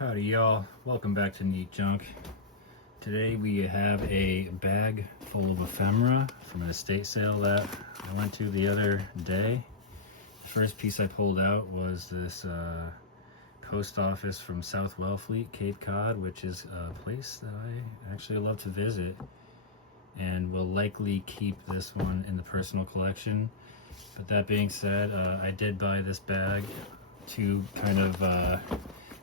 Howdy y'all, welcome back to Neat Junk. Today we have a bag full of ephemera from an estate sale that I went to the other day. The first piece I pulled out was this post office from South Wellfleet, Cape Cod, which is a place that I actually love to visit and will likely keep this one in the personal collection. But that being said, I did buy this bag to kind of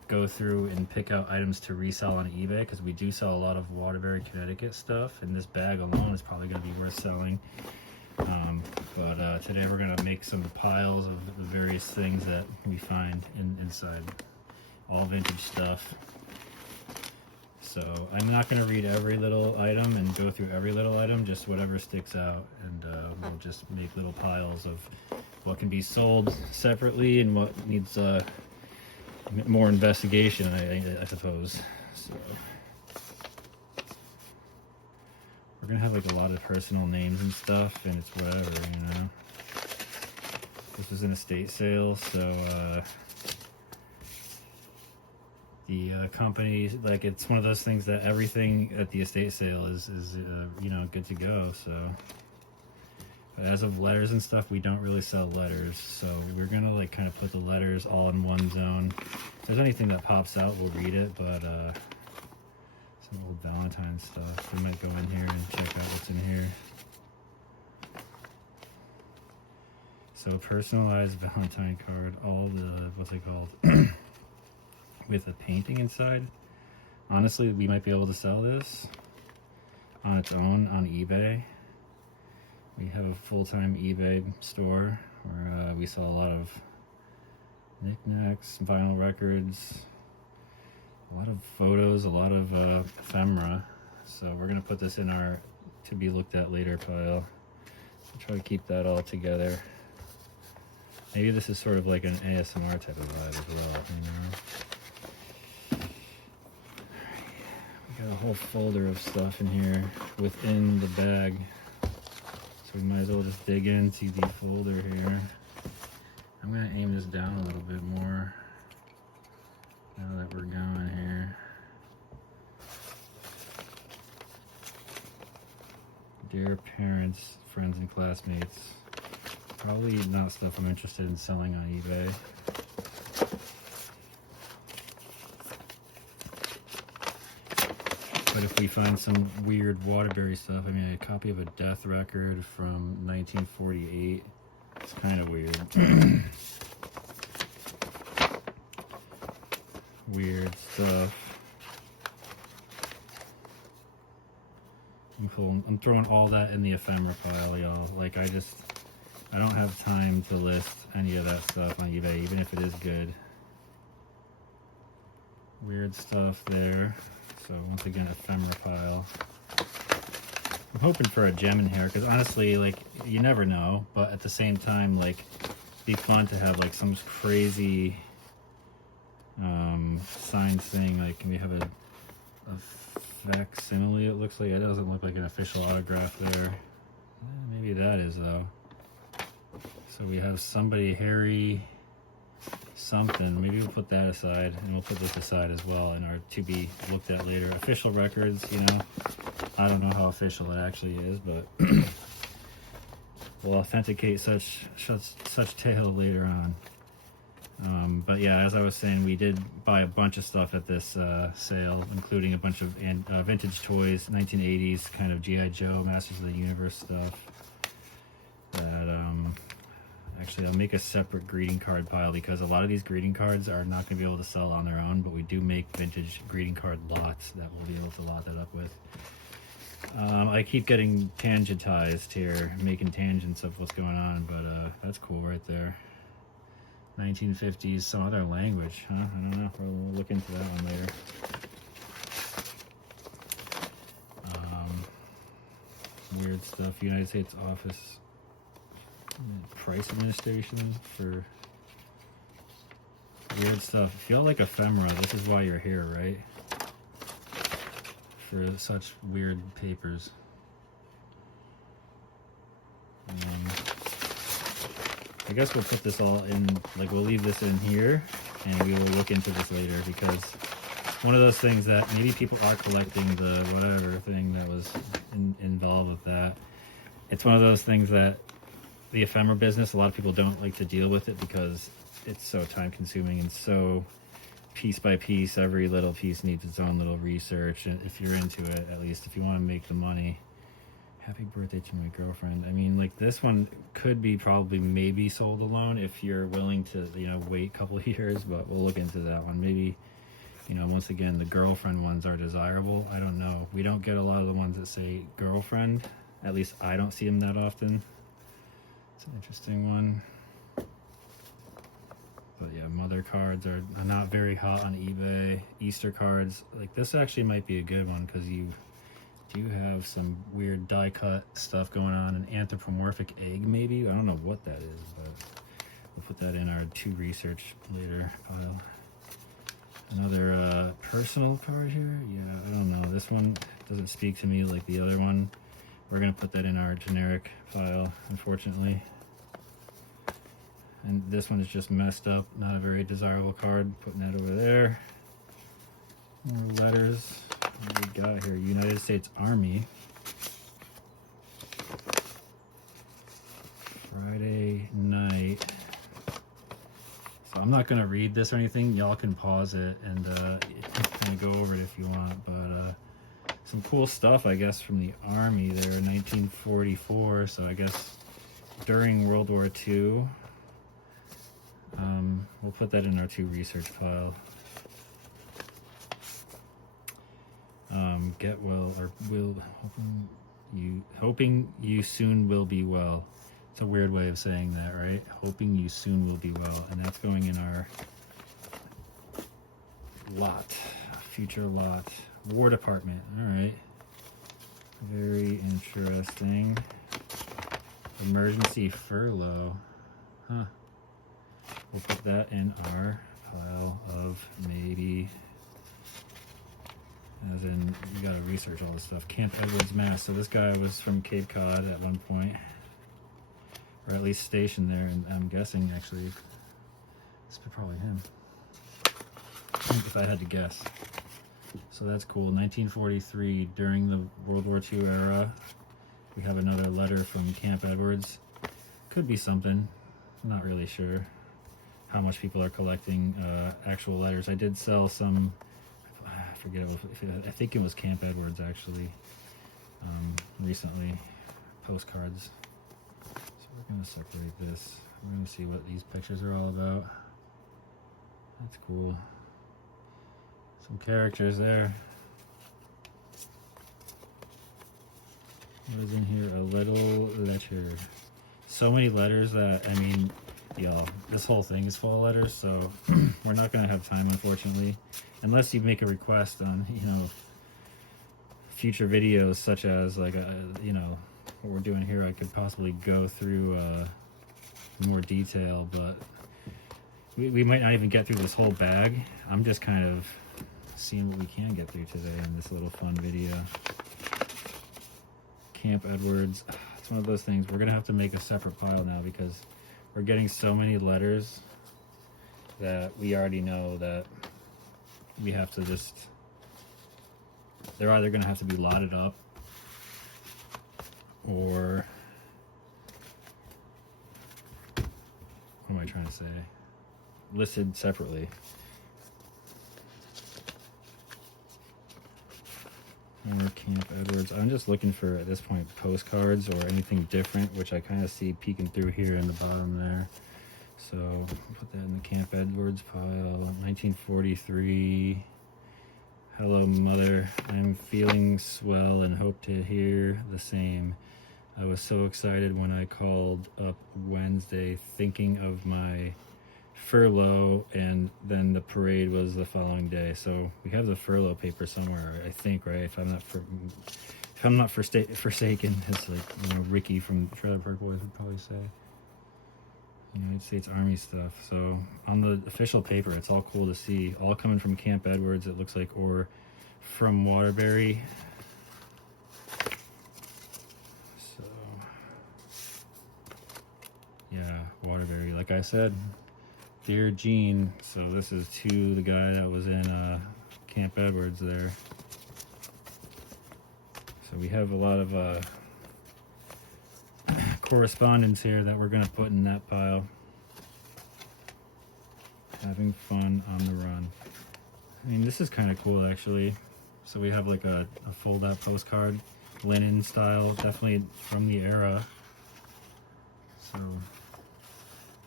go through and pick out items to resell on eBay, because we do sell a lot of Waterbury, Connecticut stuff, and this bag alone is probably going to be worth selling. But today we're going to make some piles of the various things that we find inside. All vintage stuff. So I'm not going to read every little item and go through every little item, just whatever sticks out, and we'll just make little piles of what can be sold separately and what needs more investigation, I suppose. So we're gonna have like a lot of personal names and stuff, and it's whatever, you know. This was an estate sale, so the company, like, it's one of those things that everything at the estate sale is you know, good to go. So, but as of letters and stuff, we don't really sell letters, so we're gonna like kind of put the letters all in one zone. If there's anything that pops out, we'll read it, but some old Valentine stuff, we might go in here and check out what's in here. So personalized Valentine card, all the, what's it called, with a painting inside. Honestly, we might be able to sell this on its own on eBay. We have a full-time eBay store where we sell a lot of knickknacks, vinyl records, a lot of photos, a lot of ephemera. So we're gonna put this in our to be looked at later pile. I'll try to keep that all together. Maybe this is sort of like an ASMR type of vibe as well, you know? We got a whole folder of stuff in here within the bag. So we might as well just dig into the folder here. I'm going to aim this down a little bit more now that we're going here. Dear parents, friends, and classmates. Probably not stuff I'm interested in selling on eBay. But if we find some weird Waterbury stuff, I mean, a copy of a death record from 1948, it's kind of weird. Weird stuff. I'm throwing all that in the ephemera pile, y'all. Like, I don't have time to list any of that stuff on eBay, even if it is good. Weird stuff there. So once again, ephemera pile. I'm hoping for a gem in here, because honestly, like, you never know, but at the same time, like, it'd be fun to have like some crazy signed thing. Like, we have a facsimile, it looks like. It doesn't look like an official autograph there. Maybe that is, though. So we have somebody, Harry something. Maybe we'll put that aside, and we'll put this aside as well in our to be looked at later. Official records, you know, I don't know how official it actually is, but we'll authenticate such tale later on. But yeah, as I was saying, we did buy a bunch of stuff at this sale, including a bunch of vintage toys, 1980s kind of G.I. Joe, Masters of the Universe stuff. That actually, I'll make a separate greeting card pile, because a lot of these greeting cards are not going to be able to sell on their own, but we do make vintage greeting card lots that we'll be able to lot that up with. I keep getting tangentized here, making tangents of what's going on, but that's cool right there. 1950s, some other language, huh? I don't know. We'll look into that one later. Weird stuff. United States Office Price Administration for weird stuff. If you like ephemera, this is why you're here, right? For such weird papers. I guess we'll put this all in, like, we'll leave this in here, and we will look into this later, because one of those things that maybe people are collecting the whatever thing that was involved with that. It's one of those things that the ephemera business, a lot of people don't like to deal with it because it's so time consuming and so piece by piece. Every little piece needs its own little research. And if you're into it, at least if you want to make the money. Happy birthday to my girlfriend. I mean, like, this one could be probably maybe sold alone if you're willing to, you know, wait a couple of years, but we'll look into that one. Maybe, you know, once again, the girlfriend ones are desirable. I don't know. We don't get a lot of the ones that say girlfriend. At least I don't see them that often. It's an interesting one. But yeah, mother cards are not very hot on eBay. Easter cards, like this actually might be a good one because you do have some weird die cut stuff going on. An anthropomorphic egg maybe? I don't know what that is, but we'll put that in our to research later pile. Another personal card here. Yeah, I don't know. This one doesn't speak to me like the other one. We're gonna put that in our generic file, unfortunately. And this one is just messed up, not a very desirable card. Putting that over there. More letters. What do we got here? United States Army. Friday night. So I'm not gonna read this or anything. Y'all can pause it and kind of go over it if you want. But some cool stuff, I guess, from the Army there in 1944. So I guess during World War II. We'll put that in our to research file. Get well, or will, hoping you soon will be well. It's a weird way of saying that, right? Hoping you soon will be well. And that's going in our lot, future lot. War Department, all right. Very interesting. Emergency furlough, huh. We'll put that in our pile of maybe, as in, you gotta research all this stuff. Camp Edwards, Mass. So this guy was from Cape Cod at one point, or at least stationed there, and I'm guessing actually, this is probably him, if I had to guess. So that's cool. 1943, during the World War II era. We have another letter from Camp Edwards. Could be something, not really sure how much people are collecting actual letters. I did sell some, I forget I think it was Camp Edwards actually, recently, postcards. So we're gonna separate this. We're gonna see what these pictures are all about. That's cool. Some characters there. What is in here? A little letter. So many letters that, I mean, y'all, this whole thing is full of letters, so we're not gonna have time, unfortunately, unless you make a request on, you know, future videos, such as like, you know, what we're doing here. I could possibly go through more detail, but we might not even get through this whole bag. I'm just kind of seeing what we can get through today in this little fun video. Camp Edwards. It's one of those things. We're gonna have to make a separate pile now because we're getting so many letters that we already know that we have to just, they're either gonna have to be lotted up or, what am I trying to say? Listed separately. More Camp Edwards. I'm just looking for, at this point, postcards or anything different, which I kind of see peeking through here in the bottom there. So put that in the Camp Edwards pile. 1943. Hello, Mother. I'm feeling swell and hope to hear the same. I was so excited when I called up Wednesday thinking of my furlough, and then the parade was the following day. So we have the furlough paper somewhere, I think, right? If I'm not forsaken, it's like, you know, Ricky from Trailer Park Boys would probably say. United States Army stuff. So on the official paper, it's all cool to see, all coming from Camp Edwards, it looks like, or from Waterbury. So yeah, Waterbury, like I said. Dear Gene, so this is to the guy that was in Camp Edwards there. So we have a lot of correspondence here that we're gonna put in that pile. Having fun on the run. I mean, this is kind of cool actually. So we have like a fold-out postcard, linen style, definitely from the era. So,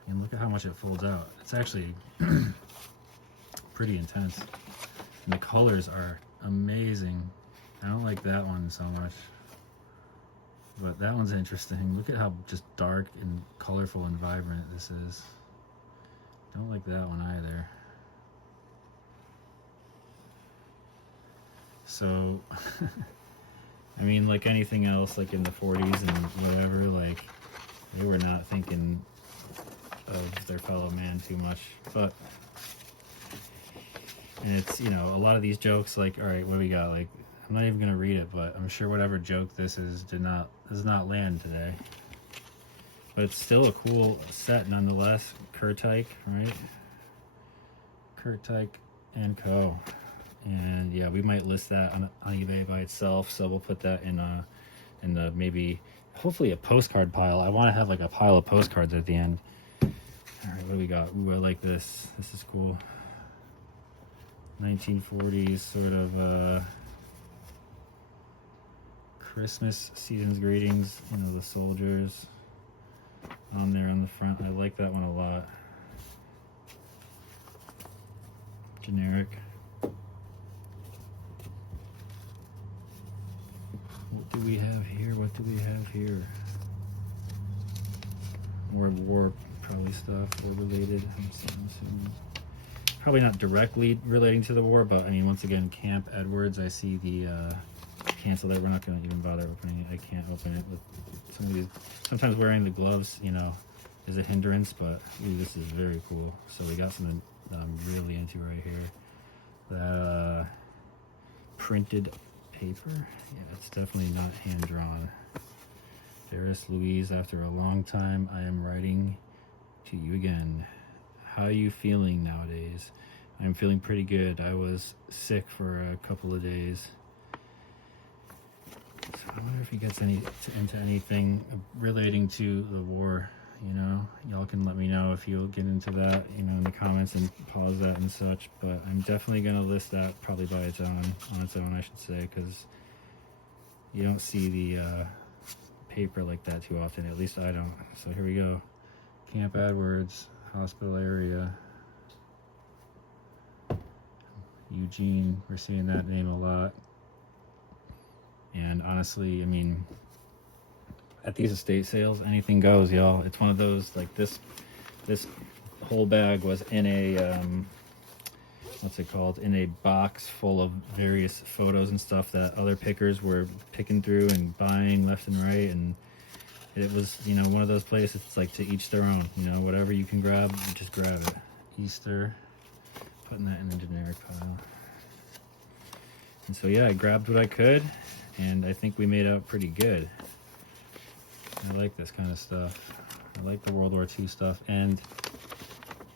and look at how much it folds out. It's actually pretty intense. And the colors are amazing. I don't like that one so much, but that one's interesting. Look at how just dark and colorful and vibrant this is. Don't like that one either. So, I mean, like anything else, like in the 40s and whatever, like, they were not thinking of their fellow man too much. But, and it's, you know, a lot of these jokes, like, all right, what do we got? Like, I'm not even going to read it, but I'm sure whatever joke this is does not land today. But it's still a cool set nonetheless. Kurtike, right? Kurtike and Co. And yeah, we might list that on eBay by itself. So we'll put that in the maybe, hopefully a postcard pile. I want to have like a pile of postcards at the end. All right, what do we got? Ooh, I like this. This is cool. 1940s sort of Christmas season's greetings. You know, the soldiers on there on the front. I like that one a lot. Generic. What do we have here? What do we have here? More war probably stuff, war related. I'm assuming. Probably not directly relating to the war, but I mean, once again, Camp Edwards. I see the cancel that. We're not going to even bother opening it. I can't open it with some of these. Sometimes wearing the gloves, you know, is a hindrance, but ooh, this is very cool. So we got something that I'm really into right here. The printed paper. Yeah, it's definitely not hand drawn. Dearest Louise, after a long time, I am writing to you again. How are you feeling nowadays? I'm feeling pretty good. I was sick for a couple of days. So I wonder if he gets into anything relating to the war. You know, y'all can let me know if you'll get into that, you know, in the comments and pause that and such. But I'm definitely going to list that probably by its own, on its own, I should say, because you don't see the paper like that too often. At least I don't. So here we go. Camp Edwards, hospital area. Eugene, we're seeing that name a lot. And honestly, I mean, at these estate sales, anything goes, y'all. It's one of those, like this whole bag was in a what's it called, in a box full of various photos and stuff that other pickers were picking through and buying left and right. And it was, you know, one of those places, it's like to each their own, you know, whatever you can grab, you just grab it. Easter, putting that in the generic pile. And so yeah, I grabbed what I could, and I think we made out pretty good. I like this kind of stuff. I like the World War II stuff, and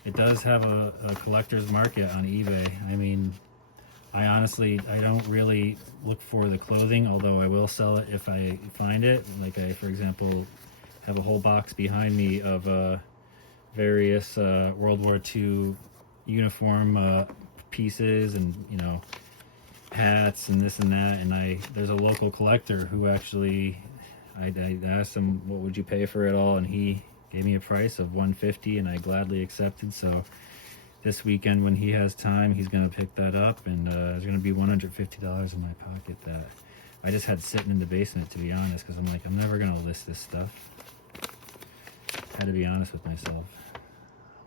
it does have a collector's market on eBay. I mean, I honestly, I don't really look for the clothing, although I will sell it if I find it. Like I, for example, have a whole box behind me of various World War II uniform pieces and, you know, hats and this and that. And there's a local collector who actually, I asked him, what would you pay for it all? And he gave me a price of $150, and I gladly accepted. So this weekend when he has time, he's going to pick that up, and there's going to be $150 in my pocket that I just had sitting in the basement, to be honest, because I'm like, I'm never going to list this stuff. Had to be honest with myself.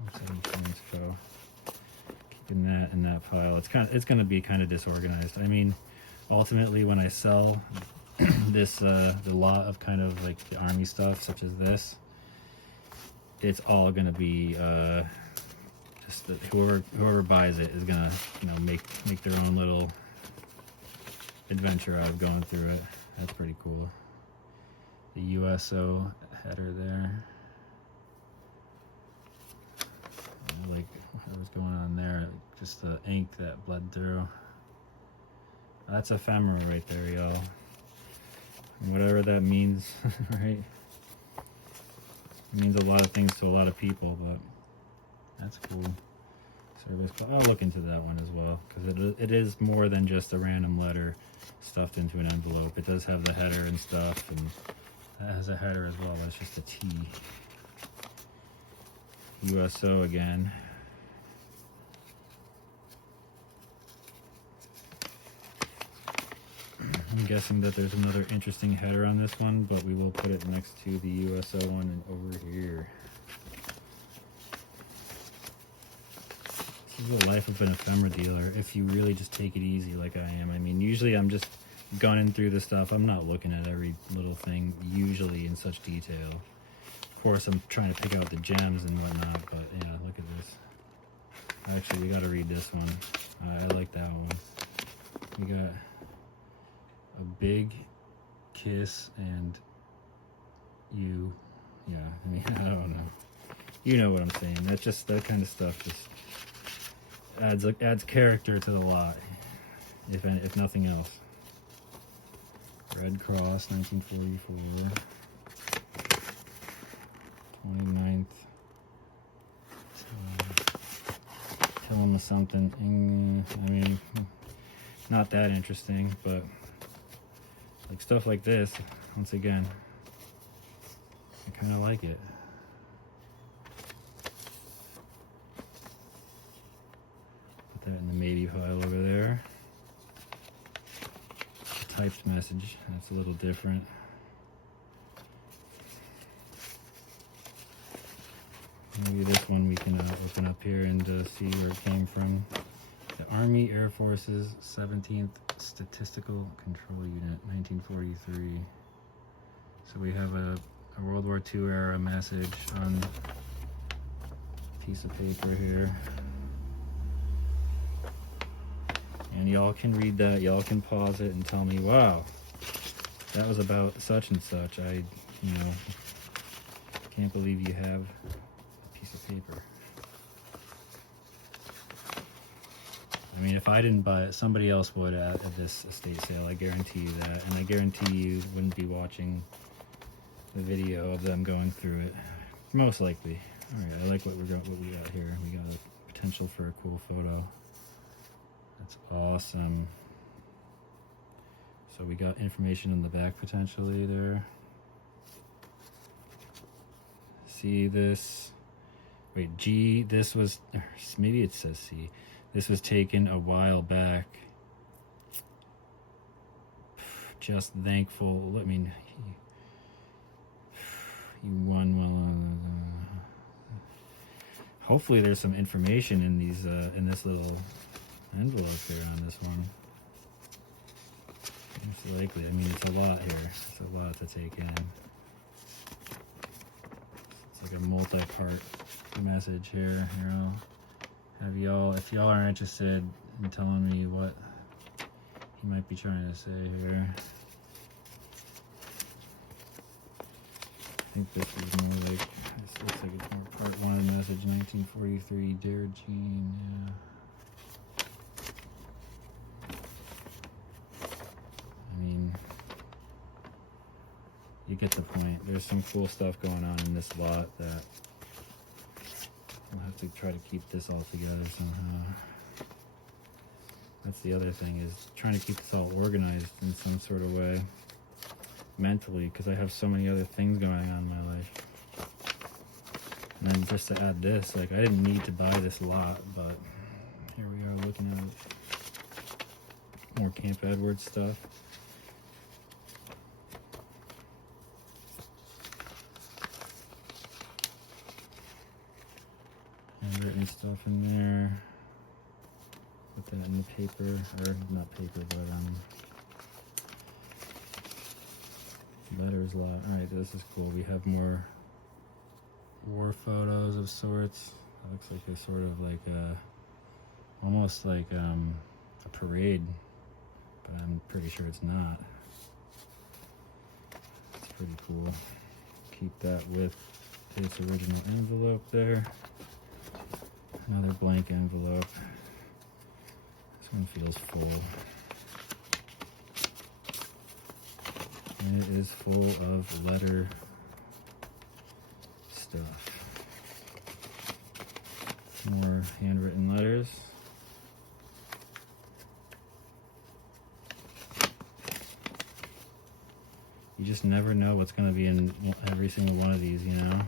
Let's have insurance go. Keeping that in that pile. It's going to be kind of disorganized. I mean, ultimately when I sell this the lot of kind of like the army stuff such as this, it's all going to be just that whoever buys it is gonna, you know, make their own little adventure out of going through it. That's pretty cool. The USO header there. I like what was going on there. Just the ink that bled through. That's ephemera right there, y'all. Whatever that means, right? It means a lot of things to a lot of people, but that's cool. Service, but I'll look into that one as well, because it is more than just a random letter stuffed into an envelope. It does have the header and stuff, and that has a header as well. That's just a T. USO again. I'm guessing that there's another interesting header on this one, but we will put it next to the USO one and over here. This is the life of an ephemera dealer, if you really just take it easy like I am. I mean, usually I'm just gunning through the stuff. I'm not looking at every little thing, usually in such detail. Of course, I'm trying to pick out the gems and whatnot, but yeah, look at this. Actually, we gotta read this one. I like that one. We got a big kiss and you. Yeah, I mean, I don't know. You know what I'm saying. That's just, that kind of stuff just adds character to the lot, if nothing else. Red Cross, 1944. 29th. Tell them something. I mean, not that interesting, but like stuff like this, once again, I kind of like it. Put that in the maybe pile over there. Typed message, that's a little different. Maybe this one we can open up here and see where it came from. The Army Air Force's 17th Statistical Control Unit, 1943. So we have a World War II era message on a piece of paper here. And y'all can read that, y'all can pause it and tell me, wow, that was about such and such. I, can't believe you have a piece of paper. I mean, if I didn't buy it, somebody else would at this estate sale. I guarantee you that. And I guarantee you wouldn't be watching the video of them going through it. Most likely. Alright, I like what we got here. We got a potential for a cool photo. That's awesome. So we got information on the back potentially there. See this? Wait, G, this was, maybe it says C. This was taken a while back. Just thankful. I mean, he won well. Hopefully, there's some information in these in this little envelope here on this one. Most likely. I mean, it's a lot here. It's a lot to take in. It's like a multi-part message here. Have y'all, if y'all are interested in telling me what he might be trying to say here. I think this is more like, this looks like it's more part one of the message, 1943, Dear Jean, yeah. I mean, you get the point. There's some cool stuff going on in this lot that I'll have to try to keep this all together somehow. That's the other thing, is trying to keep this all organized in some sort of way mentally, because I have so many other things going on in my life. And then just to add this, like, I didn't need to buy this lot, but here we are looking at more Camp Edwards stuff. Written stuff in there. Put that in the paper, or not paper, but letters lot. Alright, this is cool. We have more war photos of sorts. That looks like a sort of like almost like a parade, but I'm pretty sure it's not. It's pretty cool. Keep that with its original envelope there. Another blank envelope. This one feels full. And it is full of letter stuff. More handwritten letters. You just never know what's going to be in every single one of these, you know.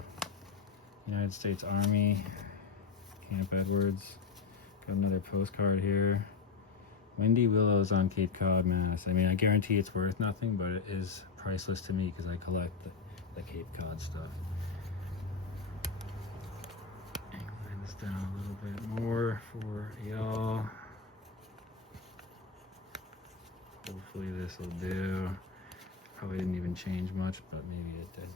United States Army, Camp Edwards. Got another postcard here. Windy Willows on Cape Cod, Mass. I mean, I guarantee it's worth nothing, but it is priceless to me because I collect the Cape Cod stuff. Line this down a little bit more for y'all. Hopefully this will do. Probably didn't even change much, but maybe it did.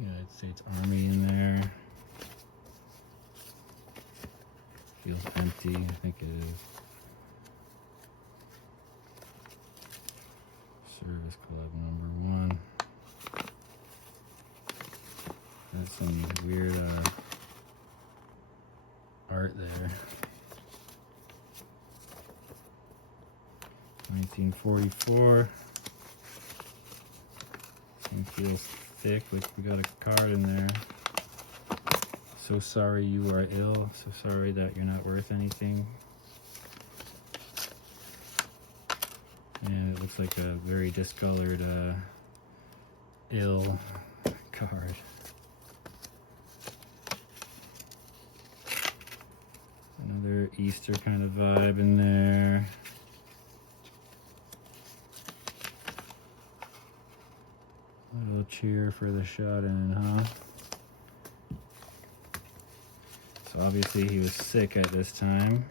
United States Army in there. Feels empty, I think it is. Service Club #1. That's some weird art there. 1944. It feels thick, like we got a card in there. So sorry you are ill. So sorry that you're not worth anything. And it looks like a very discolored ill card. Another Easter kind of vibe in there. A little cheer for the shot in, huh? So obviously he was sick at this time.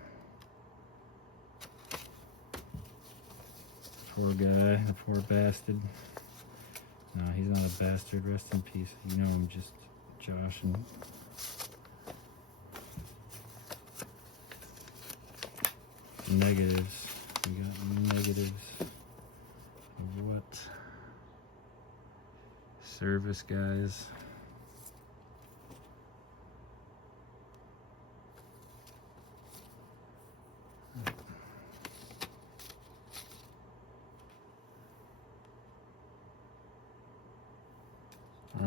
Poor guy, the poor bastard. No, he's not a bastard, rest in peace. You know him, just Josh. And negatives. We got negatives. What? Service guys.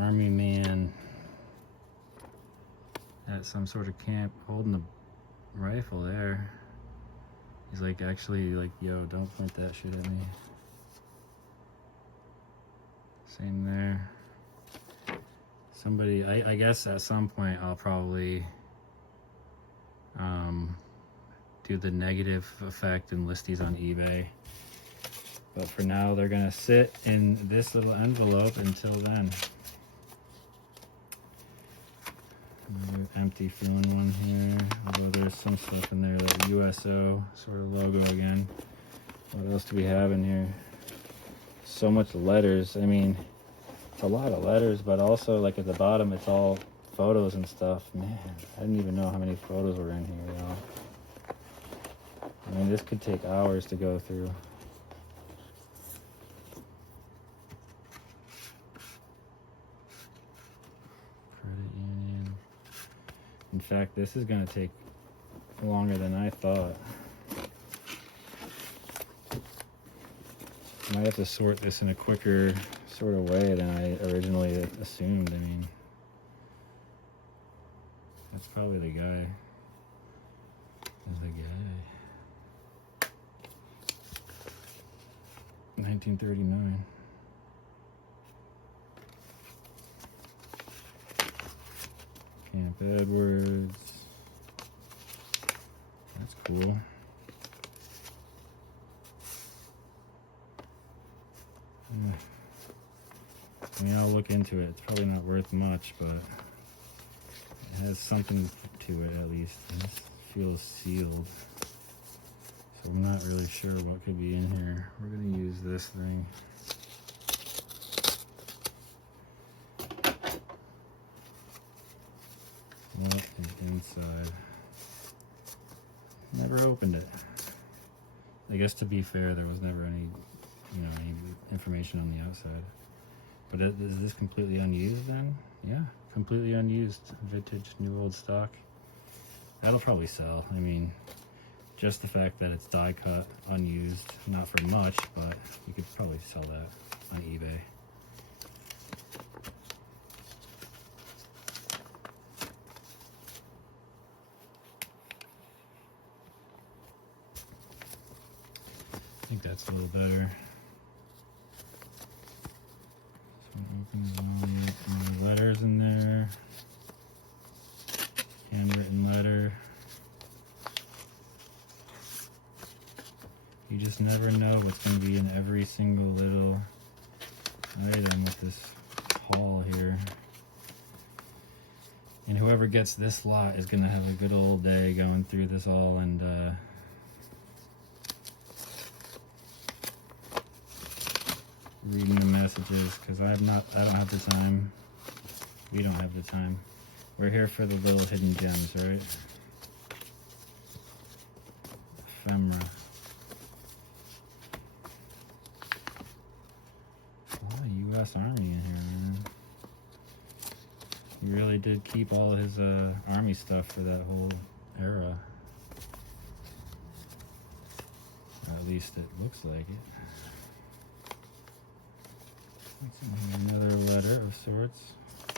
Army man at some sort of camp holding a rifle there. He's like, actually, like, yo, don't point that shit at me. Same there. Somebody, I guess at some point I'll probably do the negative effect and list these on eBay. But for now, they're gonna sit in this little envelope until then. Another empty feeling one here, although there's some stuff in there, that USO sort of logo again. What else do we have in here? So much letters. I mean, it's a lot of letters, but also like at the bottom, it's all photos and stuff. Man, I didn't even know how many photos were in here, y'all. I mean, this could take hours to go through. Credit union. In fact, this is going to take longer than I thought. I might have to sort this in a quicker sort of way than I originally assumed. I mean, that's probably the guy. That's the guy. 1939. Camp Edwards. That's cool. I mean, I'll look into it. It's probably not worth much, but it has something to it at least. This feels sealed. So I'm not really sure what could be in here. We're going to use this thing. What is inside? Never opened it. I guess to be fair, there was never any, you know, any information on the outside. But is this completely unused then? Yeah, completely unused. Vintage, new old stock. That'll probably sell. I mean, Just the fact that it's die cut, unused, not for much, but you could probably sell that on eBay. I think that's a little better. So it opens up, letters in there. Handwritten letter. You just never know what's going to be in every single little item with this haul here. And whoever gets this lot is going to have a good old day going through this all and reading the messages, because I don't have the time. We don't have the time. We're here for the little hidden gems, right? Ephemera. U.S. Army in here, man. He really did keep all his Army stuff for that whole era. Or at least it looks like it. What's in here? Another letter of sorts.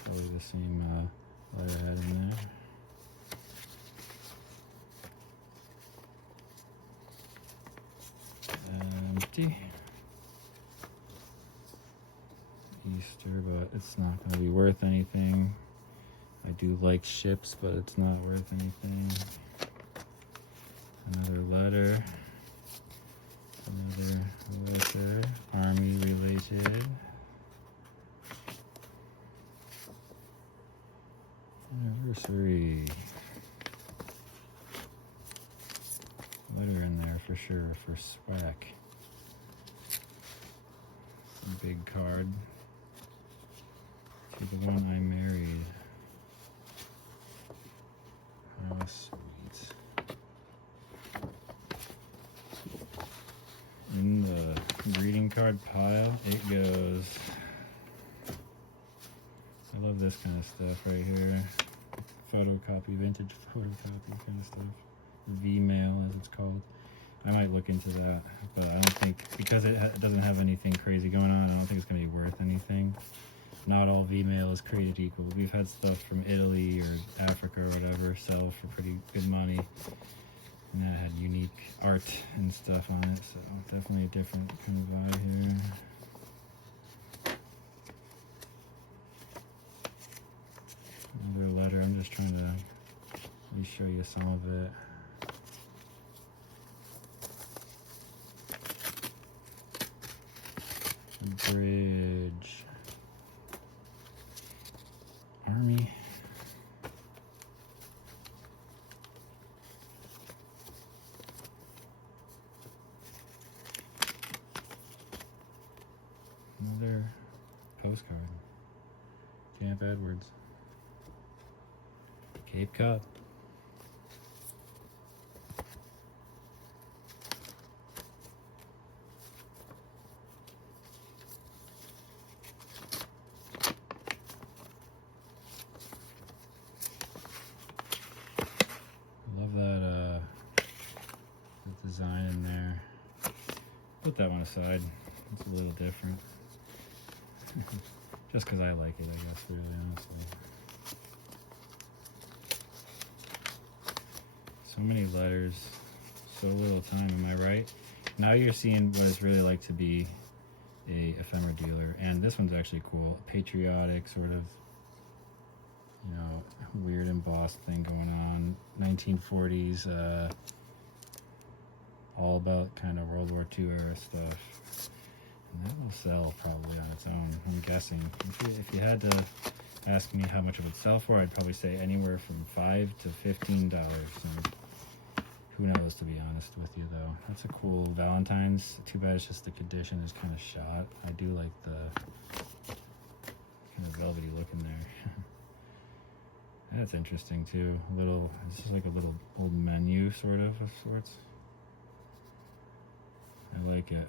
Probably the same letterhead in there. Empty. Easter, but it's not going to be worth anything. I do like ships, but it's not worth anything. Another letter. Another letter. Army related. Anniversary. Letter in there for sure for swag. Some big card. To the one I married. Oh, sweet. In the greeting card pile, it goes. I love this kind of stuff right here. Photocopy, vintage photocopy kind of stuff. V-mail, as it's called. I might look into that, but I don't think, because it doesn't have anything crazy going on, I don't think it's going to be worth anything. Not all V-mail is created equal. We've had stuff from Italy or Africa or whatever sell for pretty good money. And that had unique art and stuff on it, so definitely a different kind of vibe here. Another letter. I'm just trying to show you some of it. Bridge. Army. Another postcard. Camp Edwards. Cape Cod. Love that the design in there. Put that one aside. It's a little different. Just because I like it, I guess, really honestly. So many letters, so little time, am I right? Now you're seeing what it's really like to be a ephemera dealer. And this one's actually cool. A patriotic sort of, you know, weird embossed thing going on. 1940s, all about kind of World War II era stuff. And that will sell probably on its own, I'm guessing. If you had to ask me how much it would sell for, I'd probably say anywhere from $5 to $15. So who knows, to be honest with you, though. That's a cool Valentine's. Too bad it's just the condition is kind of shot. I do like the kind of velvety look in there. That's interesting too. This is like a little old menu sort of sorts. I like it.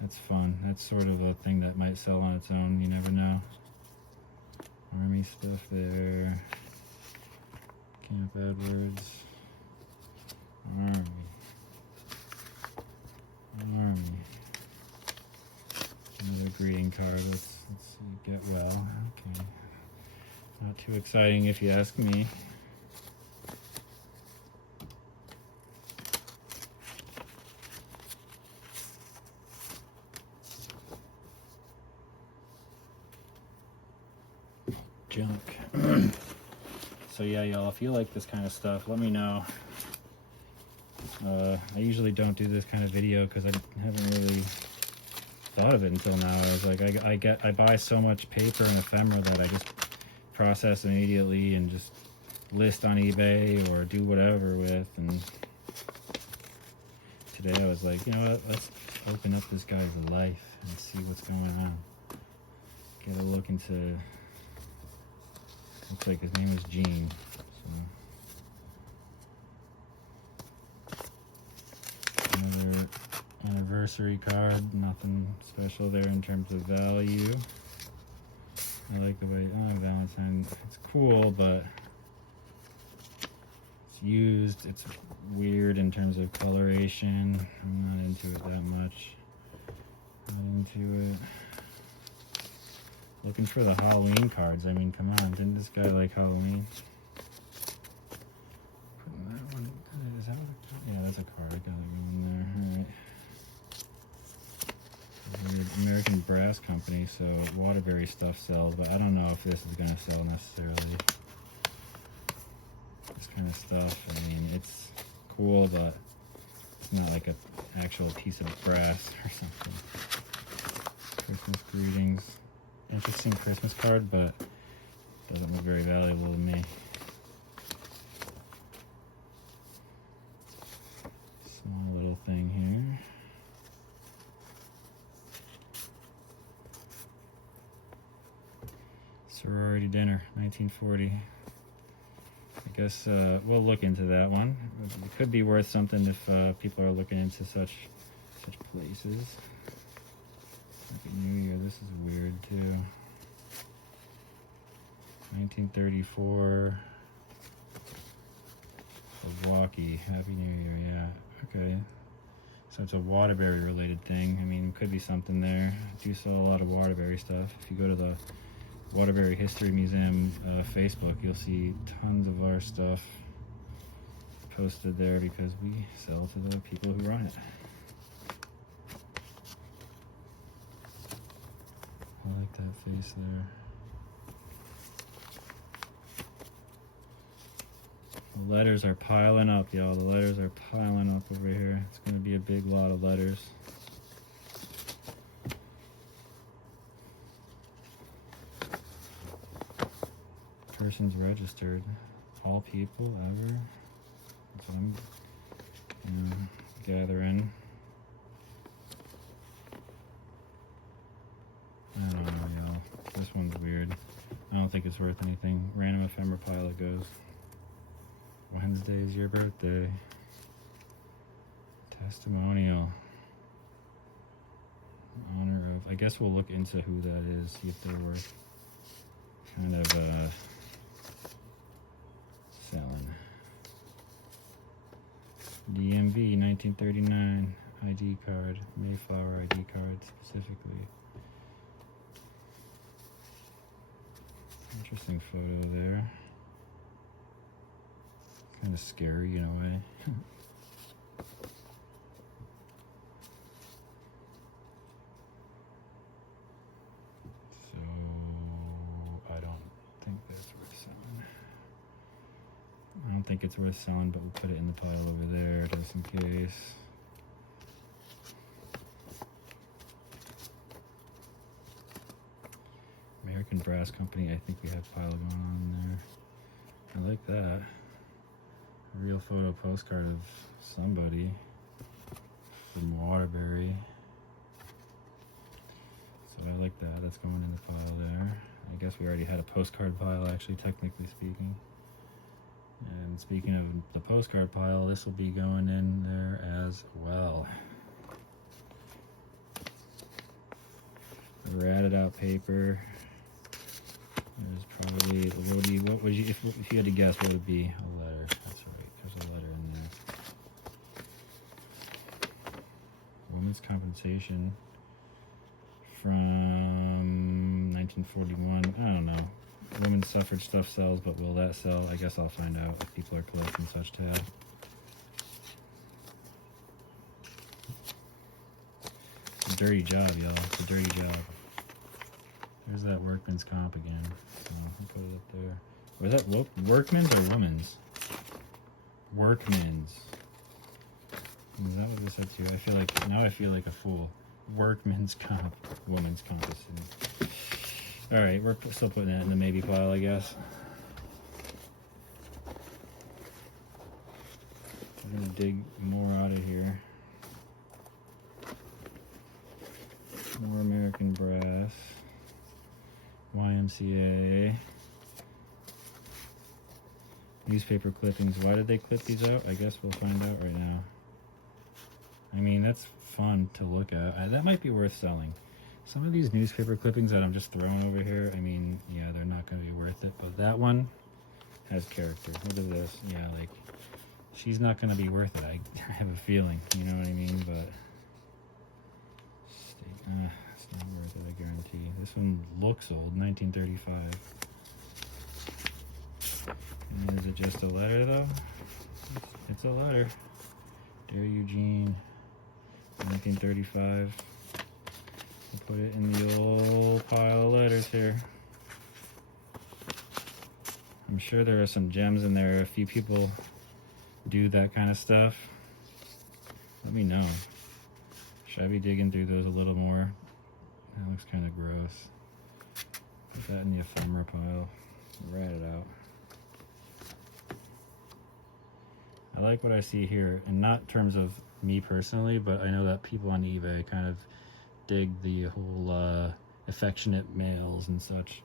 That's fun. That's sort of a thing that might sell on its own. You never know. Army stuff there. Camp Edwards. Army. Another greeting card. Let's see. Get well. Okay. Not too exciting if you ask me. Junk. So yeah, y'all, if you like this kind of stuff, let me know. I usually don't do this kind of video because I haven't really thought of it until now. I was like, I buy so much paper and ephemera that I just process immediately and just list on eBay or do whatever with. And today I was like, you know what, let's open up this guy's life and see what's going on. Get a look into, looks like his name is Gene. So another anniversary card, nothing special there in terms of value. I like the way, Valentine, it's cool, but it's used, it's weird in terms of coloration. I'm not into it that much. Not into it. Looking for the Halloween cards. I mean, come on, didn't this guy like Halloween? Putting that one, is that a, yeah, that's a card. I got it going there. All right. American Brass Company, so Waterbury stuff sells, but I don't know if this is going to sell necessarily. This kind of stuff, I mean, it's cool, but it's not like an actual piece of brass or something. Christmas greetings. Interesting Christmas card, but doesn't look very valuable to me. Small little thing here. Sorority dinner, 1940. I guess we'll look into that one. It could be worth something if people are looking into such places. Happy New Year, this is weird too. 1934. Milwaukee, Happy New Year, yeah. Okay. So it's a Waterbury related thing. I mean, it could be something there. I do sell a lot of Waterbury stuff. If you go to the Waterbury History Museum Facebook, you'll see tons of our stuff posted there because we sell to the people who run it. I like that face there. The letters are piling up, y'all. The letters are piling up over here. It's going to be a big lot of letters. Persons registered. All people ever. That's what I'm gathering. I don't know, y'all. This one's weird. I don't think it's worth anything. Random ephemera pile it goes. Wednesday's your birthday. Testimonial. In honor of, I guess we'll look into who that is, see if they're worth kind of selling. DMV 1939 ID card, Mayflower ID card specifically. Interesting photo there. Kind of scary in a way. So I don't think that's worth selling. I don't think it's worth selling, but we'll put it in the pile over there just in case. American Brass Company, I think we have pile going on there. I like that. A real photo postcard of somebody from Waterbury. So I like that. That's going in the pile there. I guess we already had a postcard pile, actually, technically speaking. And speaking of the postcard pile, this will be going in there as well. Ratted out paper. There's probably, what would you, if you had to guess, what would be a letter? That's right, there's a letter in there. What's compensation from 1941? I don't know. Women's suffrage stuff sells, but will that sell? I guess I'll find out if people are collecting such tab. It's a dirty job, y'all. It's a dirty job. There's that workman's comp again. So I'll put it up there. Was that workman's or women's? Workman's. Is that what this said to you? I feel like, now I feel like a fool. Workman's comp. Women's comp. Alright, we're still putting that in the maybe pile, I guess. We're gonna dig more out of here. More American brass. YMCA. Newspaper clippings. Why did they clip these out? I guess we'll find out right now. I mean, that's fun to look at. That might be worth selling. Some of these newspaper clippings that I'm just throwing over here, I mean, yeah, they're not going to be worth it. But that one has character. Look at this. Yeah, like, she's not going to be worth it. I have a feeling. You know what I mean? But it's not worth it, I guarantee. This one looks old. 1935. And is it just a letter, though? It's a letter. Dear Eugene, 1935. We'll put it in the old pile of letters here. I'm sure there are some gems in there. A few people do that kind of stuff. Let me know. Should I be digging through those a little more? That looks kind of gross. Put that in the ephemera pile. Rat it out. I like what I see here, and not in terms of me personally, but I know that people on eBay kind of dig the whole affectionate males and such.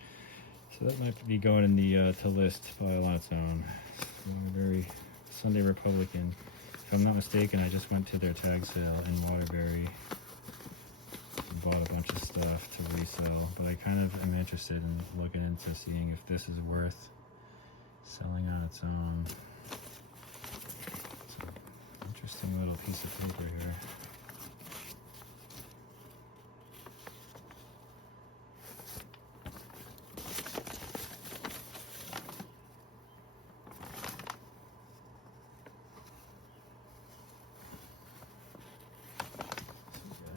So that might be going in the to list pile on its own. So very Sunday Republican. If I'm not mistaken, I just went to their tag sale in Waterbury and bought a bunch of stuff to resell, but I kind of am interested in looking into seeing if this is worth selling on its own. Interesting little piece of paper here.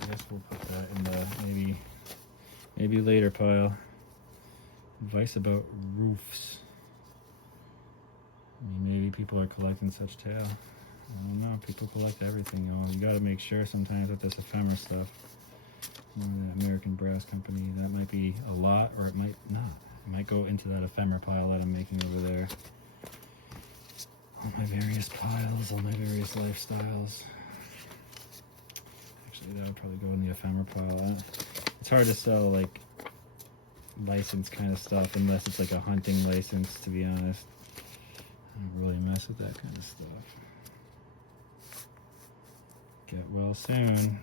I guess we'll put that in the maybe later pile. Advice about roofs. I mean, maybe people are collecting such tail. I don't know. People collect everything. You gotta make sure sometimes with this ephemera stuff. The American Brass Company, that might be a lot, or it might not. It might go into that ephemera pile that I'm making over there. All my various piles, all my various lifestyles. Actually, that would probably go in the ephemera pile. It's hard to sell like license kind of stuff unless it's like a hunting license, to be honest. I don't really mess with that kind of stuff. Get well soon.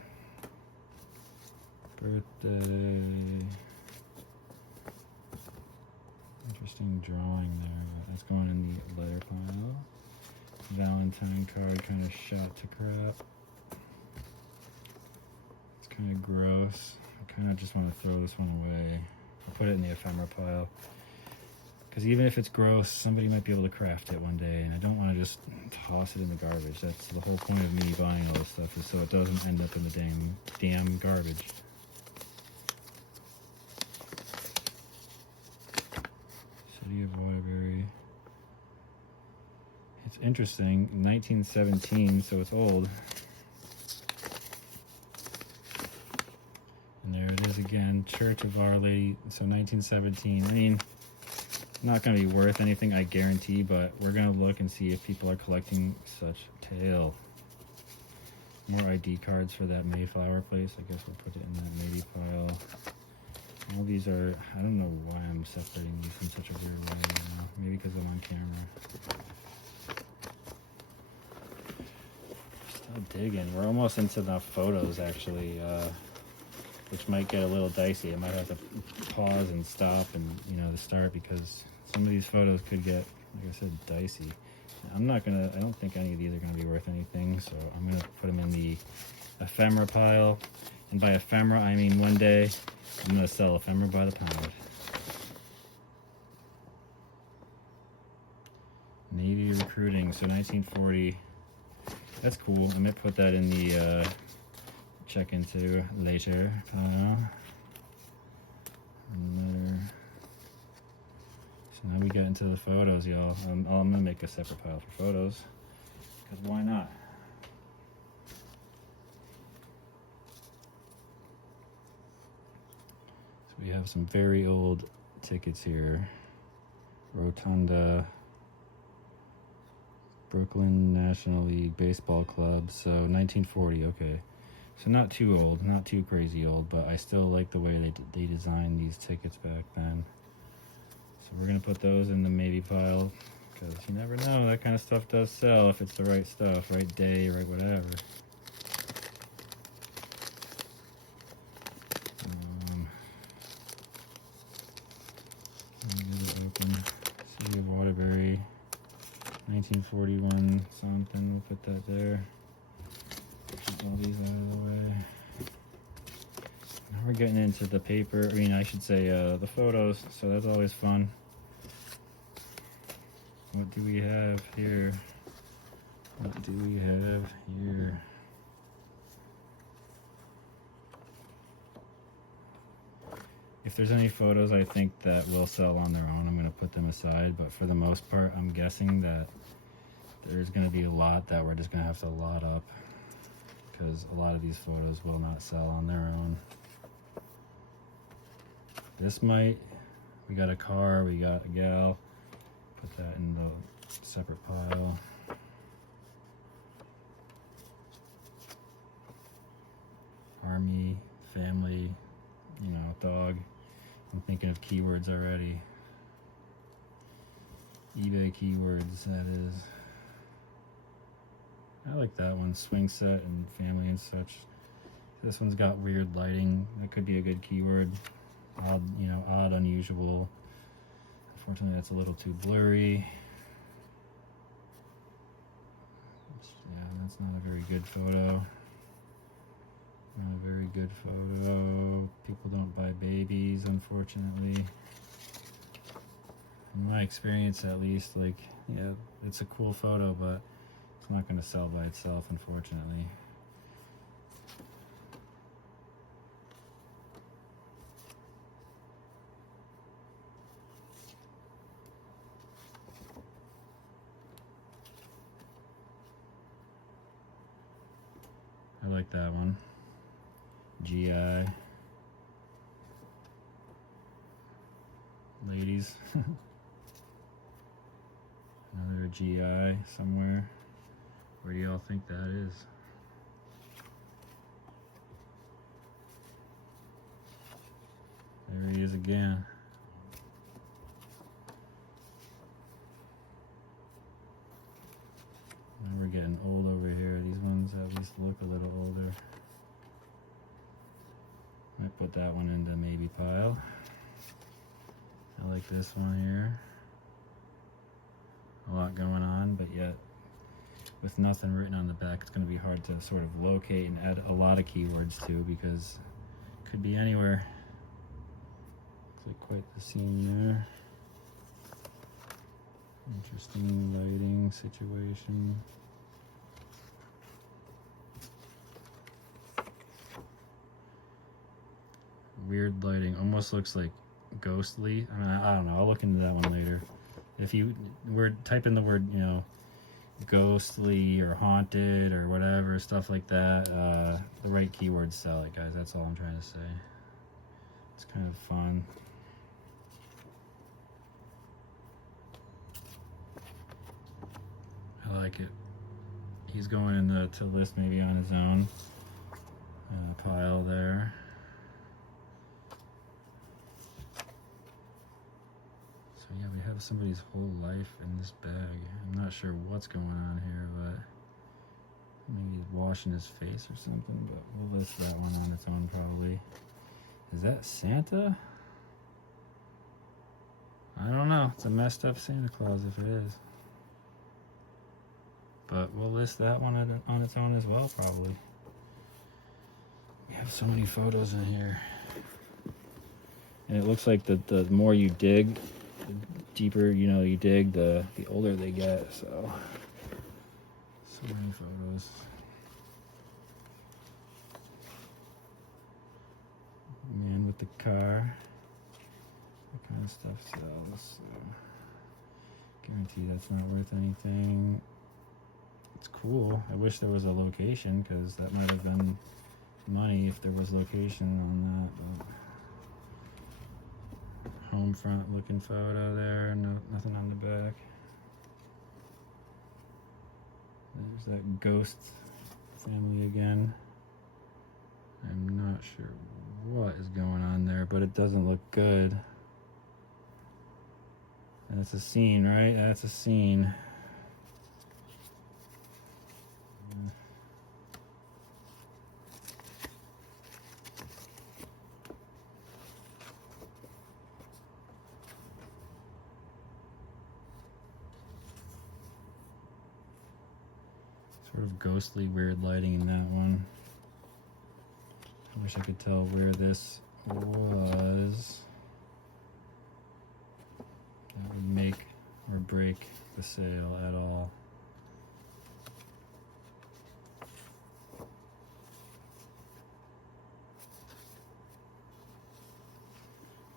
Birthday. Interesting drawing there. That's going in the letter pile. Valentine card kind of shot to crap. It's kind of gross. I kind of just want to throw this one away. I'll put it in the ephemera pile. Because even if it's gross, somebody might be able to craft it one day, and I don't want to just toss it in the garbage. That's the whole point of me buying all this stuff, is so it doesn't end up in the damn garbage. City of Waterbury. It's interesting, 1917, so it's old. And there it is again, Church of Our Lady, so 1917. I mean, not going to be worth anything, I guarantee, but we're going to look and see if people are collecting such tail. More ID cards for that Mayflower place. I guess we'll put it in that maybe pile. All these are, I don't know why I'm separating these in such a weird way now. Maybe because I'm on camera. Stop digging. We're almost into the photos, actually, which might get a little dicey. I might have to pause and stop and, to start, because some of these photos could get, like I said, dicey. I don't think any of these are gonna be worth anything, so I'm gonna put them in the ephemera pile. And by ephemera, I mean one day I'm gonna sell ephemera by the pound. Navy recruiting, so 1940. That's cool. I might put that in the check into later pile. So now we got into the photos, y'all. I'm gonna make a separate pile for photos, because why not? So we have some very old tickets here. Rotunda, Brooklyn National League Baseball Club, so 1940, okay. So not too old, not too crazy old, but I still like the way they designed these tickets back then. So we're gonna put those in the maybe pile, because you never know, that kind of stuff does sell if it's the right stuff, right day, right whatever. Let me get it open. City of Waterbury, 1941 something, we'll put that there. Get all these out of the way. Now we're getting into the paper, I should say the photos, so that's always fun. What do we have here? What do we have here? If there's any photos I think that will sell on their own, I'm going to put them aside, but for the most part, I'm guessing that there's going to be a lot that we're just going to have to lot up, because a lot of these photos will not sell on their own. This might. We got a car, we got a gal. Put that in the separate pile. Army, family, dog. I'm thinking of keywords already. eBay keywords, that is. I like that one, swing set and family and such. This one's got weird lighting. That could be a good keyword. Odd, odd, unusual. Unfortunately, that's a little too blurry. Yeah, that's not a very good photo. Not a very good photo. People don't buy babies, unfortunately. In my experience, at least, yeah, it's a cool photo, but it's not going to sell by itself, unfortunately. I like that one. GI. Ladies. Another GI somewhere. Where do y'all think that is? There he is again. Now we're getting old over here. These ones at least look a little older. Might put that one into maybe pile. I like this one here. A lot going on, but yet with nothing written on the back, it's going to be hard to sort of locate and add a lot of keywords to, because it could be anywhere. Looks like quite the scene there. Interesting lighting situation. Weird lighting, almost looks like ghostly. I don't know, I'll look into that one later. If you were typing the word, ghostly or haunted or whatever, stuff like that, the right keywords sell it, guys. That's all I'm trying to say. It's kind of fun. I like it. He's going in to list maybe on his own pile there. So yeah, we have somebody's whole life in this bag. I'm not sure what's going on here, but maybe he's washing his face or something, but we'll list that one on its own probably. Is that Santa? I don't know. It's a messed up Santa Claus if it is. but we'll list that one on its own as well, probably. We have so many photos in here. And it looks like the more you dig, the deeper, you dig, the older they get, so many photos. Man with the car. What kind of stuff sells? So, guarantee that's not worth anything. It's cool. I wish there was a location, because that might have been money if there was location on that. But home front looking photo there. No, nothing on the back. There's that ghost family again. I'm not sure what is going on there, but it doesn't look good. And it's a scene, right? That's a scene. Sort of ghostly, weird lighting in that one. I wish I could tell where this was. That would make or break the sale at all.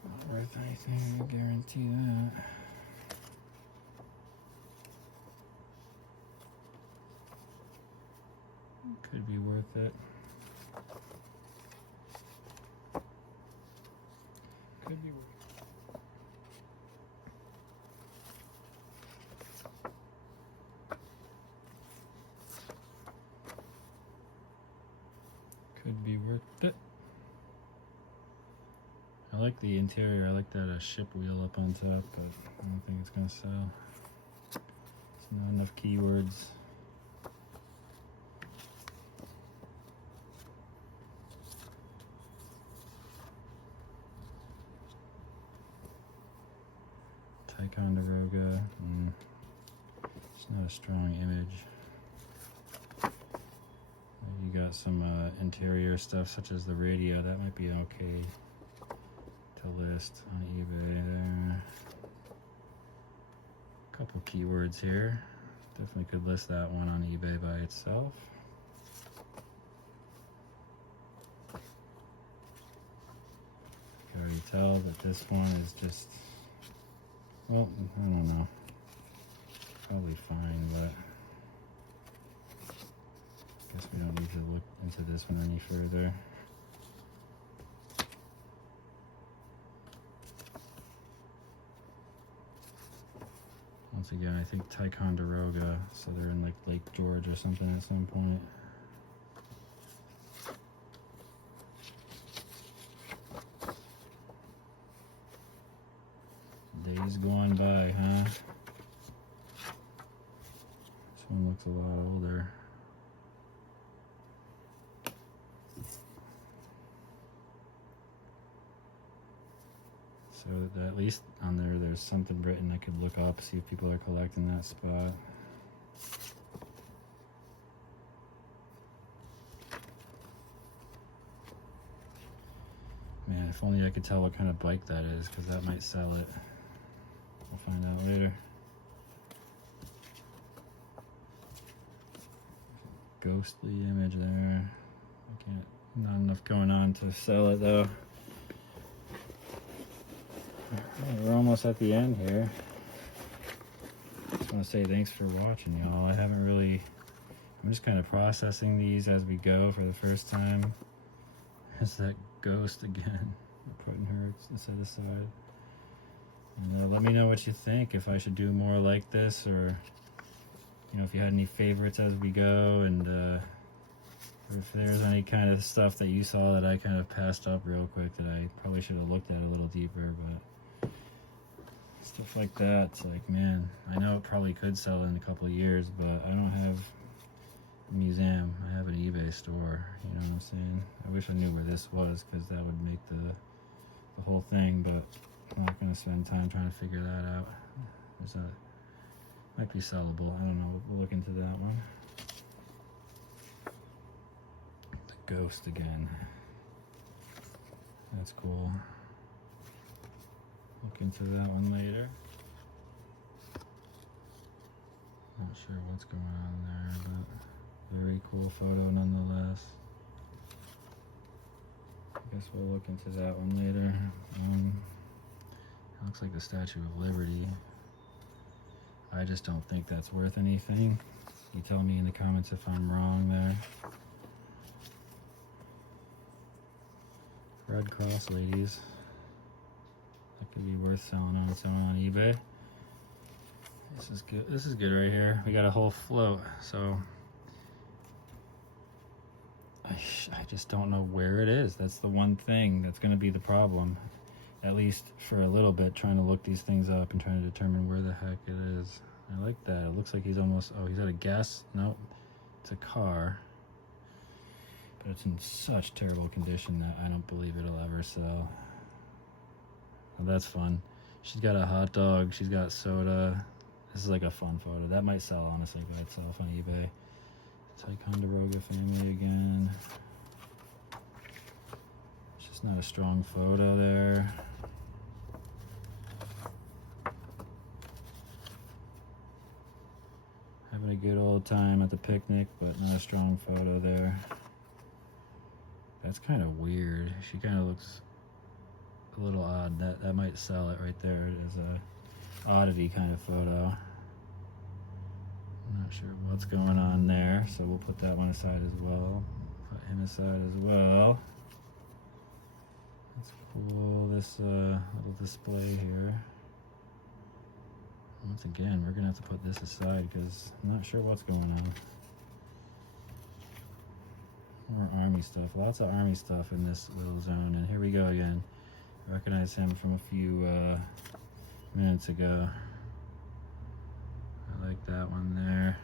Not worth anything, I guarantee that. Could be worth it. Could be worth it. Could be worth it. I like the interior. I like that ship wheel up on top, but I don't think it's gonna sell. It's not enough keywords. Ticonderoga. It's not a strong image. You got some interior stuff such as the radio. That might be okay to list on eBay there. Couple keywords here. Definitely could list that one on eBay by itself. You can already tell that this one is just, well, I don't know. Probably fine, but I guess we don't need to look into this one any further. Once again, I think Ticonderoga, so they're in like Lake George or something at some point. Days going by, huh? This one looks a lot older. So at least on there, there's something written I could look up, see if people are collecting that spot. Man, if only I could tell what kind of bike that is, because that might sell it. We'll find out later. Ghostly image there. Not enough going on to sell it though. We're almost at the end here. Just want to say thanks for watching, y'all. I'm just kind of processing these as we go for the first time. There's that ghost again. I'm putting her to the side. Let me know what you think, if I should do more like this, or if you had any favorites as we go, and if there's any kind of stuff that you saw that I kind of passed up real quick that I probably should have looked at a little deeper, but stuff like that, it's like, man, I know it probably could sell in a couple of years, but I don't have a museum. I have an eBay store, you know what I'm saying? I wish I knew where this was, because that would make the whole thing, but I'm not going to spend time trying to figure that out. Might be sellable. I don't know. We'll look into that one. ghost again. That's cool. Look into that one later. Not sure what's going on there, but very cool photo nonetheless. I guess we'll look into that one later. It looks like the Statue of Liberty. I just don't think that's worth anything. You tell me in the comments if I'm wrong there. Red Cross ladies. That could be worth selling on its own on eBay. This is good. This is good right here. We got a whole float, so I just don't know where it is. That's the one thing that's going to be the problem. At least for a little bit, trying to look these things up and trying to determine where the heck it is. I like that. It looks like he's almost, oh, he's at a gas. Nope, it's a car. But it's in such terrible condition that I don't believe it'll ever sell. Well, that's fun. She's got a hot dog. She's got soda. This is like a fun photo. That might sell, honestly, but I'd sell off on eBay. Ticonderoga family again. It's just not a strong photo there. Having a good old time at the picnic, but not a strong photo there. That's kind of weird. She kind of looks a little odd. That might sell it right there as a oddity kind of photo. I'm not sure what's going on there, so we'll put that one aside as well. Put him aside as well. That's cool, this little display here. Once again, we're gonna have to put this aside because I'm not sure what's going on. More army stuff, lots of army stuff in this little zone, and here we go again. I recognize him from a few minutes ago. I like that one there.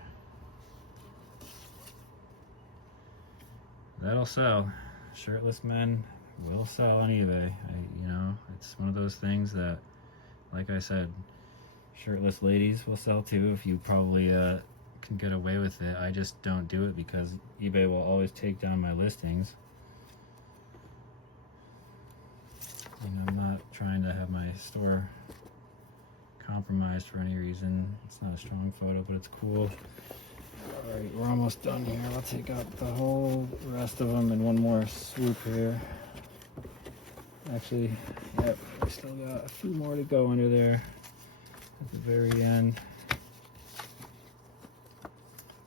That'll sell. Shirtless men will sell on eBay. You know, it's one of those things that, like I said, shirtless ladies will sell too if you probably can get away with it. I just don't do it because eBay will always take down my listings. You know, I'm not trying to have my store compromised for any reason. It's not a strong photo, but it's cool. Alright, we're almost done here. I'll take out the whole rest of them in one more swoop here. Actually, yep, we still got a few more to go under there at the very end.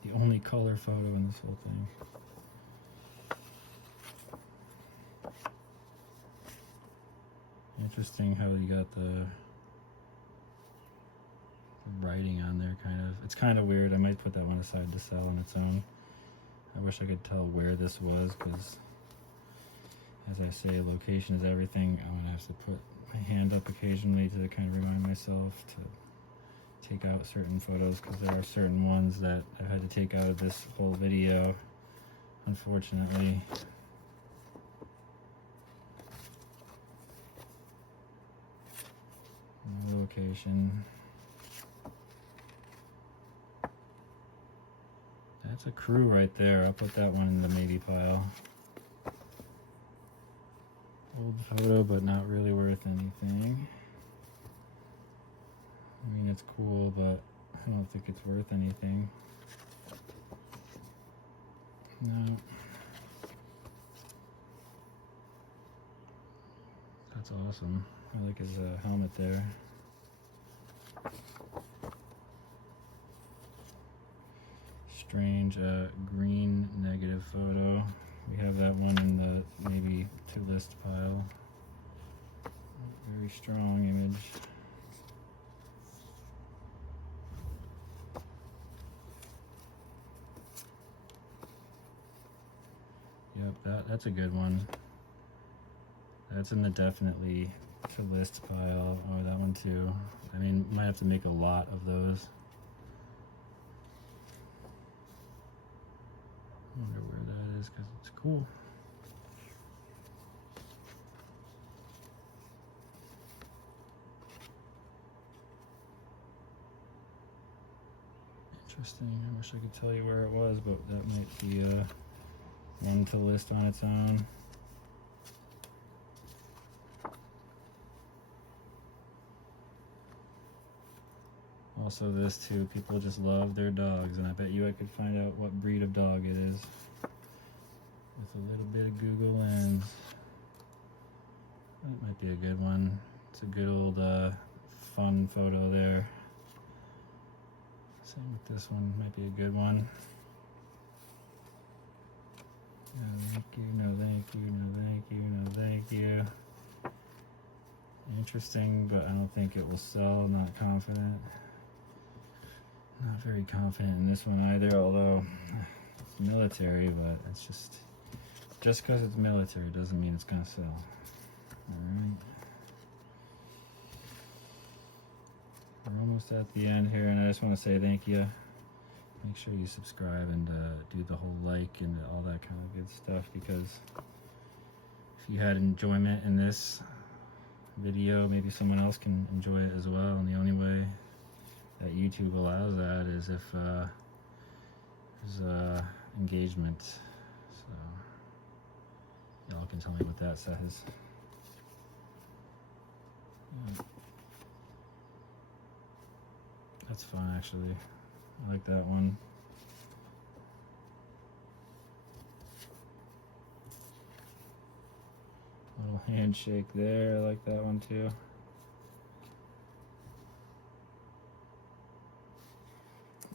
The only color photo in this whole thing. Interesting how you got the writing on there, kind of. It's kind of weird. I might put that one aside to sell on its own. I wish I could tell where this was, because as I say, location is everything. I'm gonna have to put my hand up occasionally to kind of remind myself to take out certain photos, because there are certain ones that I've had to take out of this whole video, unfortunately. No location. That's a crew right there. I'll put that one in the maybe pile. Old photo, but not really worth anything. I mean, it's cool, but I don't think it's worth anything. No. That's awesome. I like his helmet there. Strange green negative photo. We have that one in the maybe to list pile. Very strong image. Yep, that's a good one. That's in the definitely to list pile. Oh, that one too. I mean, might have to make a lot of those. I wonder where that is, because it's cool. Interesting. I wish I could tell you where it was, but that might be One to list on its own. Also this too, people just love their dogs, and I bet you I could find out what breed of dog it is with a little bit of Google Lens. That might be a good one. It's a good old fun photo there. Same with this one, might be a good one. No thank you, no thank you, no thank you, no thank you. Interesting, but I don't think it will sell, not confident. Not very confident in this one either, although it's military, but it's just because it's military doesn't mean it's gonna sell. Alright. We're almost at the end here, and I just want to say thank you. Make sure you subscribe and do the whole like and all that kind of good stuff, because if you had enjoyment in this video, maybe someone else can enjoy it as well, and the only way that YouTube allows that is if there's engagement. So y'all can tell me what that says. Yeah. That's fun, actually. I like that one. Little handshake there, I like that one too.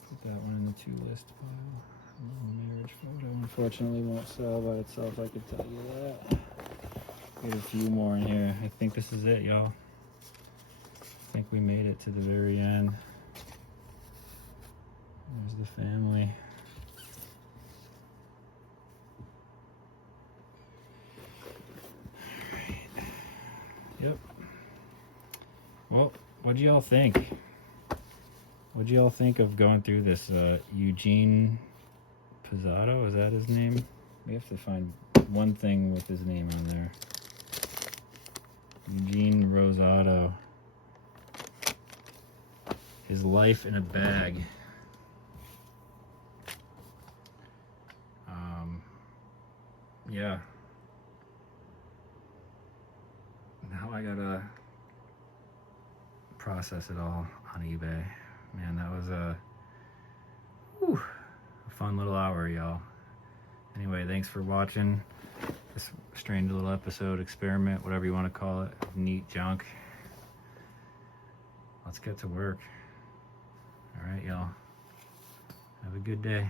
Put that one in the to list pile. A little marriage photo unfortunately won't sell by itself, I could tell you that. Get a few more in here. I think this is it, y'all. I think we made it to the very end. There's the family. Alright. Yep. Well, what'd y'all think? What'd y'all think of going through this? Eugene Pizzato, is that his name? We have to find one thing with his name on there. Eugene Rosato. His life in a bag. Yeah. Now I gotta process it all on eBay. Man, that was a fun little hour, y'all. Anyway, thanks for watching this strange little episode, experiment, whatever you want to call it, of neat junk. Let's get to work. All right, y'all. Have a good day.